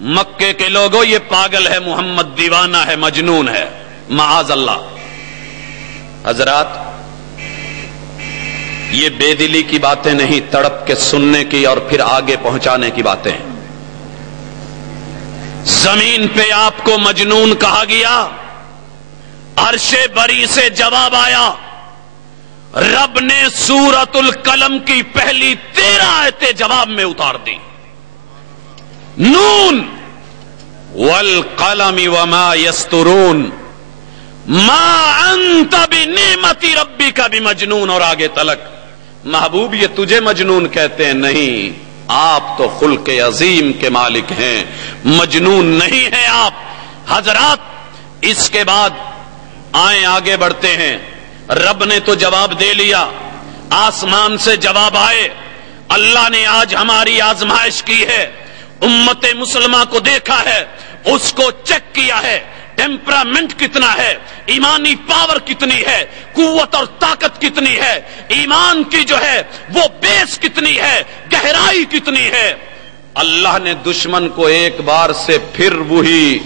مکے کے لوگوں یہ پاگل ہے، محمد دیوانہ ہے، مجنون ہے، معاذ اللہ۔ حضرات یہ بے دلی کی باتیں نہیں، تڑپ کے سننے کی اور پھر آگے پہنچانے کی باتیں ہیں۔ زمین پہ آپ کو مجنون کہا گیا، عرش بری سے جواب آیا، رب نے سورۃ القلم کی پہلی 13 آیتیں جواب میں اتار دی۔ نون والقلم وما یسطرون ما انت بنعمت ربک بمجنون، اور آگے تلک۔ محبوب یہ تجھے مجنون کہتے ہیں؟ نہیں، آپ تو خلق عظیم کے مالک ہیں، مجنون نہیں ہیں آپ۔ حضرات اس کے بعد آئیں آگے بڑھتے ہیں۔ رب نے تو جواب دے لیا، آسمان سے جواب آئے۔ اللہ نے آج ہماری آزمائش کی ہے، امت مسلمہ کو دیکھا ہے، اس کو چیک کیا ہے، ٹیمپرامنٹ کتنا ہے، ایمانی پاور کتنی ہے، قوت اور طاقت کتنی ہے، ایمان کی جو ہے وہ بیس کتنی ہے، گہرائی کتنی ہے۔ اللہ نے دشمن کو ایک بار سے پھر وہی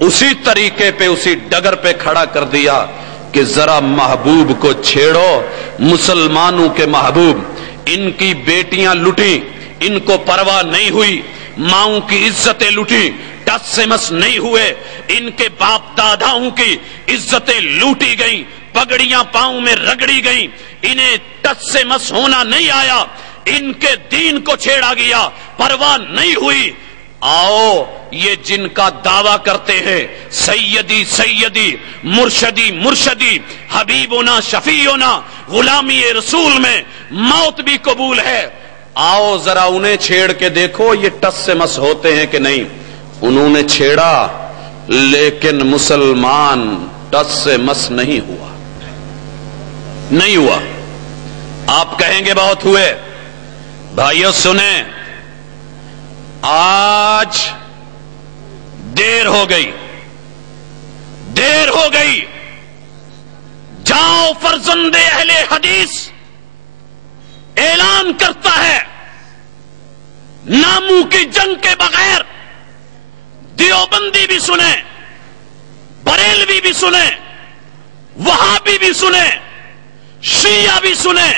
اسی طریقے پہ، اسی ڈگر پہ کھڑا کر دیا کہ ذرا محبوب کو چھیڑو۔ مسلمانوں کے محبوب، ان کی بیٹیاں لٹیں، ان کو پرواہ نہیں ہوئی، ماؤں کی عزتیں لٹیں، ٹس سے مس نہیں ہوئے، ان کے باپ داداؤں کی عزتیں لوٹی گئیں، پگڑیاں پاؤں میں رگڑی گئیں، انہیں ٹس سے مس ہونا نہیں آیا، ان کے دین کو چھیڑا گیا، پرواہ نہیں ہوئی۔ آؤ یہ جن کا دعویٰ کرتے ہیں سیدی سیدی، مرشدی مرشدی، حبیبنا شفیعنا، غلامی رسول میں موت بھی قبول ہے، آؤ ذرا انہیں چھیڑ کے دیکھو یہ ٹس سے مس ہوتے ہیں کہ نہیں۔ انہوں نے چھیڑا لیکن مسلمان ٹس سے مس نہیں ہوا، نہیں ہوا۔ آپ کہیں گے بہت ہوئے، بھائیو سنیں، آج دیر ہو گئی، دیر ہو گئی۔ جاؤ فرزند اہل حدیث اعلان کرتا ہے ناموں کی جنگ کے بغیر دیوبندی بھی سنیں، بریلوی بھی سنیں، وہابی بھی سنیں، شیعہ بھی سنیں،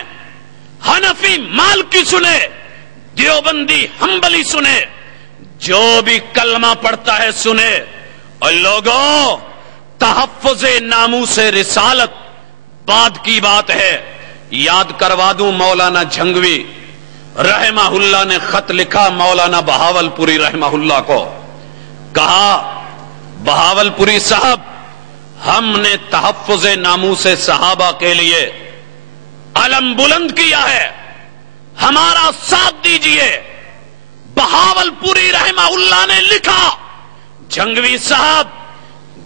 حنفی مالکی سنیں، دیوبندی حنبلی سنیں، جو بھی کلمہ پڑھتا ہے سنیں۔ اور لوگوں، تحفظ ناموس رسالت بعد کی بات ہے۔ یاد کروا دوں، مولانا جھنگوی رحمہ اللہ نے خط لکھا مولانا بہاول پوری رحمہ اللہ کو، کہا بہاول پوری صاحب، ہم نے تحفظ ناموس صحابہ کے لیے علم بلند کیا ہے، ہمارا ساتھ دیجئے۔ بہاول پوری رحمہ اللہ نے لکھا، جھنگوی صاحب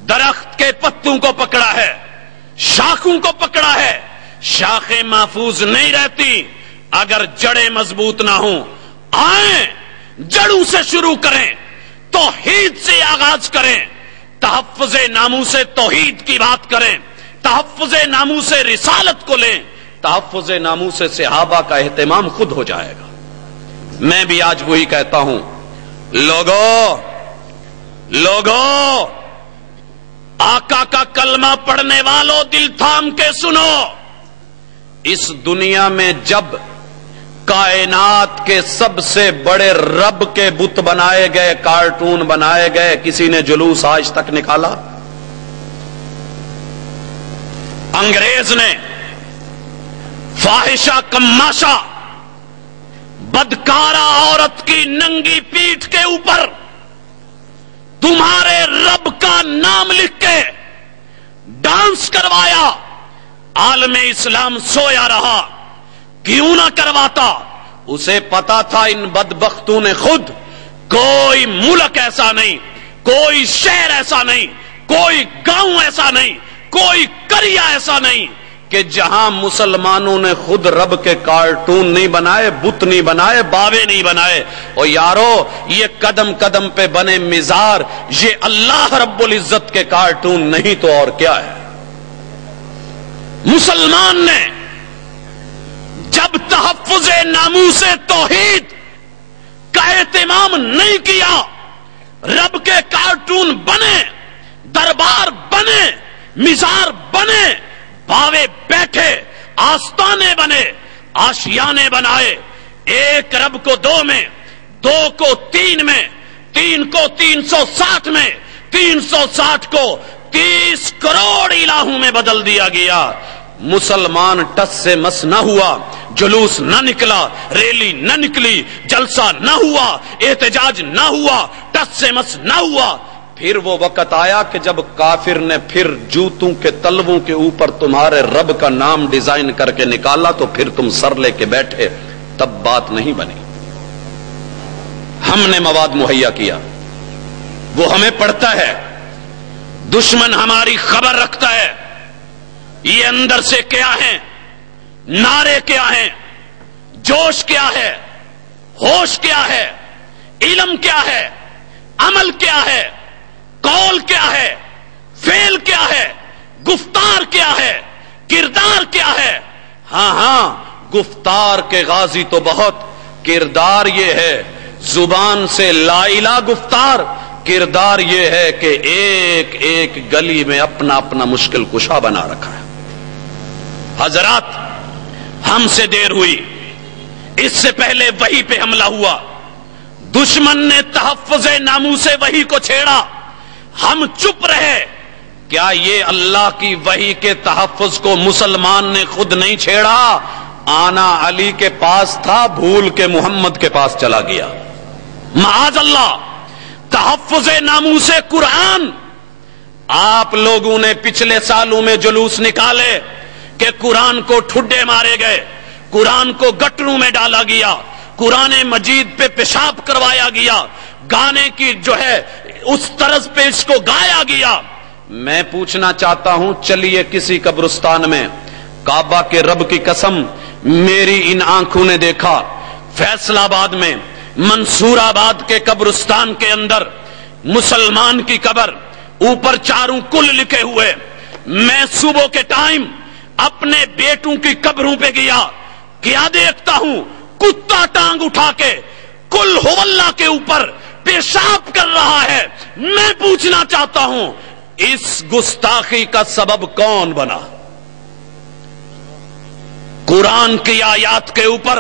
درخت کے پتوں کو پکڑا ہے، شاخوں کو پکڑا ہے، شاخیں محفوظ نہیں رہتی اگر جڑیں مضبوط نہ ہوں۔ آئیں جڑوں سے شروع کریں، توحید سے آغاز کریں، تحفظ ناموس توحید کی بات کریں، تحفظ ناموس رسالت کو لیں، تحفظ ناموس صحابہ کا اہتمام خود ہو جائے گا۔ میں بھی آج وہی کہتا ہوں، لوگوں آقا کا کلمہ پڑھنے والوں دل تھام کے سنو۔ اس دنیا میں جب کائنات کے سب سے بڑے رب کے بت بنائے گئے، کارٹون بنائے گئے، کسی نے جلوس آج تک نکالا؟ انگریز نے فاحشہ کماشا بدکارہ عورت کی ننگی پیٹھ کے اوپر تمہارے رب کا نام لکھ کے ڈانس کروایا، عالم اسلام سویا رہا۔ کیوں نہ کرواتا؟ اسے پتا تھا ان بدبختوں نے خود، کوئی ملک ایسا نہیں، کوئی شہر ایسا نہیں، کوئی گاؤں ایسا نہیں، کوئی قریہ ایسا نہیں کہ جہاں مسلمانوں نے خود رب کے کارٹون نہیں بنائے، بت نہیں بنائے، باوے نہیں بنائے۔ اور یارو، یہ قدم قدم پہ بنے مزار، یہ اللہ رب العزت کے کارٹون نہیں تو اور کیا ہے؟ مسلمان نے جب تحفظ ناموس توحید کا اہتمام نہیں کیا، आस्ताने बने, आशियाने बनाए, एक रब को 2 में, 2 को 3 में, 3 को 360 में, 360 को 30 करोड़ इलाहों में बदल दिया गया। मुसलमान टस से मस न हुआ, जुलूस न निकला, रैली न निकली, जलसा न हुआ, एहतजाज न हुआ, टस से मस न हुआ। फिर वो वक्त आया कि जब काफिर ने फिर जूतों के तलवों के ऊपर तुम्हारे रब का नाम डिजाइन करके निकाला, तो फिर तुम सर लेके बैठे, तब बात नहीं बनी। हमने मवाद मुहैया किया, वो हमें पढ़ता है, दुश्मन हमारी खबर रखता है, ये अंदर से क्या है, नारे क्या हैं, जोश क्या है, होश क्या है, इल्म क्या है, अमल क्या है, कौल क्या है, फेल क्या है, गुफ्तार क्या है, किरदार क्या है। हां, गुफ्तार के गाजी तो बहुत, किरदार ये है जुबान से ला इला गुफ्तार, किरदार ये है कि एक एक गली में अपना अपना मुश्किल कुशा बना रखा है। हजरात, हमसे देर हुई, इससे पहले वही पे हमला हुआ, दुश्मन ने तहफ्फुज़े नामूसे वही को छेड़ा, हम चुप रहे। क्या ये अल्लाह की वही के तहफ्फुज़ को मुसलमान ने खुद नहीं छेड़ा? आना अली के पास था, भूल के मोहम्मद के पास चला गया। माज़ अल्लाह, तहफ्फुज़े नामूसे कुरान। आप लोगों ने पिछले सालों में जुलूस निकाले कि कुरान को ठुड्डे मारे गए, कुरान को गटरों में डाला गया, कुरान मजीद पे पेशाब करवाया गया, गाने की जो है उस तरज पे इसको गाया गया। मैं पूछना चाहता हूं, चलिए किसी कब्रिस्तान में, काबा के रब की कसम मेरी इन आंखों ने देखा, फैसलाबाद में मंसूराबाद के कब्रिस्तान के अंदर मुसलमान की कब्र, ऊपर चारों कुल लिखे हुए। मैं सुबह के टाइम अपने बेटों की कब्रों पे गया, क्या देखता हूं, कुत्ता टांग उठा के कुल हुवल्लाह के ऊपर पेशाब कर रहा है। मैं पूछना चाहता हूं, इस गुस्ताखी का सबब कौन बना? कुरान की आयात के ऊपर,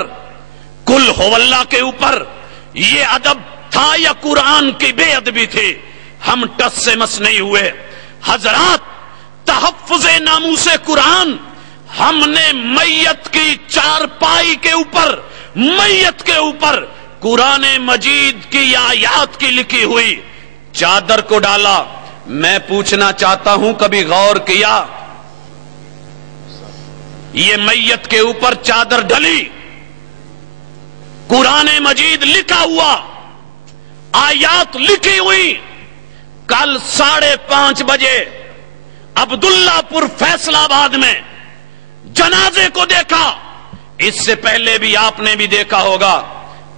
कुल हुवल्लाह के ऊपर ये अदब था या कुरान की बेअदबी थी? हम टस से मस नहीं हुए। हजरात, तहफ्फुज़े नामूसे कुरान, हमने मैयत की चारपाई के ऊपर, मैयत के ऊपर कुरान मजीद की आयात की लिखी हुई चादर को डाला। मैं पूछना चाहता हूं, कभी गौर किया, ये मैयत के ऊपर चादर डली, कुरान मजीद लिखा हुआ, आयात लिखी हुई। कल 5:30 बजे अब्दुल्लापुर फैसलाबाद में जनाजे को देखा। इससे पहले भी आपने भी देखा होगा,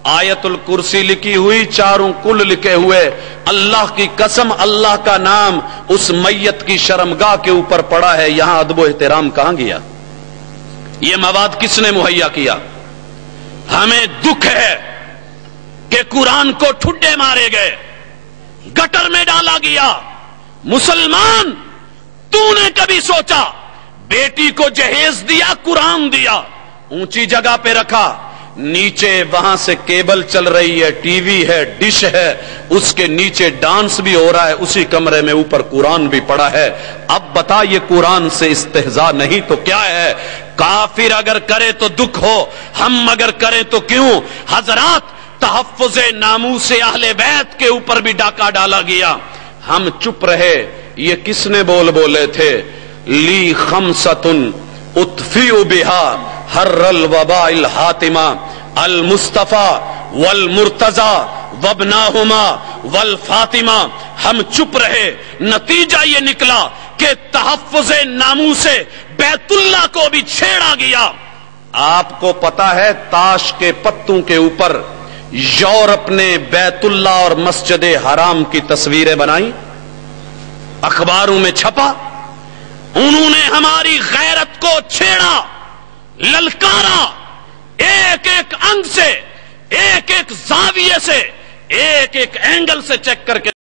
आयतुल कुर्सी लिखी हुई, चारों कुल लिखे हुए। अल्लाह की कसम, अल्लाह का नाम उस मैयत की शर्मगाह के ऊपर पड़ा है। यहां अदब एहतराम कहां गया? ये मवाद किसने मुहैया किया? हमें दुख है कि कुरान को ठुड्डे मारे गए, गटर में डाला गया। मुसलमान, तूने कभी सोचा, बेटी को जहेज दिया, कुरान दिया, ऊंची जगह पे रखा, नीचे वहां से केबल चल रही है, टीवी है, डिश है, उसके नीचे डांस भी हो रहा है, उसी कमरे में ऊपर कुरान भी पड़ा है। अब बता, ये कुरान से इस्तेहजा नहीं तो क्या है? काफिर अगर करे तो दुख हो, हम अगर करें तो क्यों? हजरात, तहफ्फुज़े नामूसे अहले बैत के ऊपर भी डाका डाला गया, हम चुप रहे। ये किसने बोले थे? ली खमसतुन उत्फिउ बिहा हर्रल वबाइल हातिमा अल मुस्तफा वल मुर्तजा वबनाहुमा वल फातिमा। हम चुप रहे, नतीजा ये निकला कि तहफ्फुज़े नामूसे बैतुल्लाह को भी छेड़ा गया। आपको पता है, ताश के पत्तों के ऊपर यूरोप ने बैतुल्लाह और मस्जिद हराम की तस्वीरें बनाई, अखबारों में छपा। उन्होंने हमारी गैरत को छेड़ा, ललकारा, एक एक अंग से, एक एक जाविये से, एक एक एंगल से चेक करके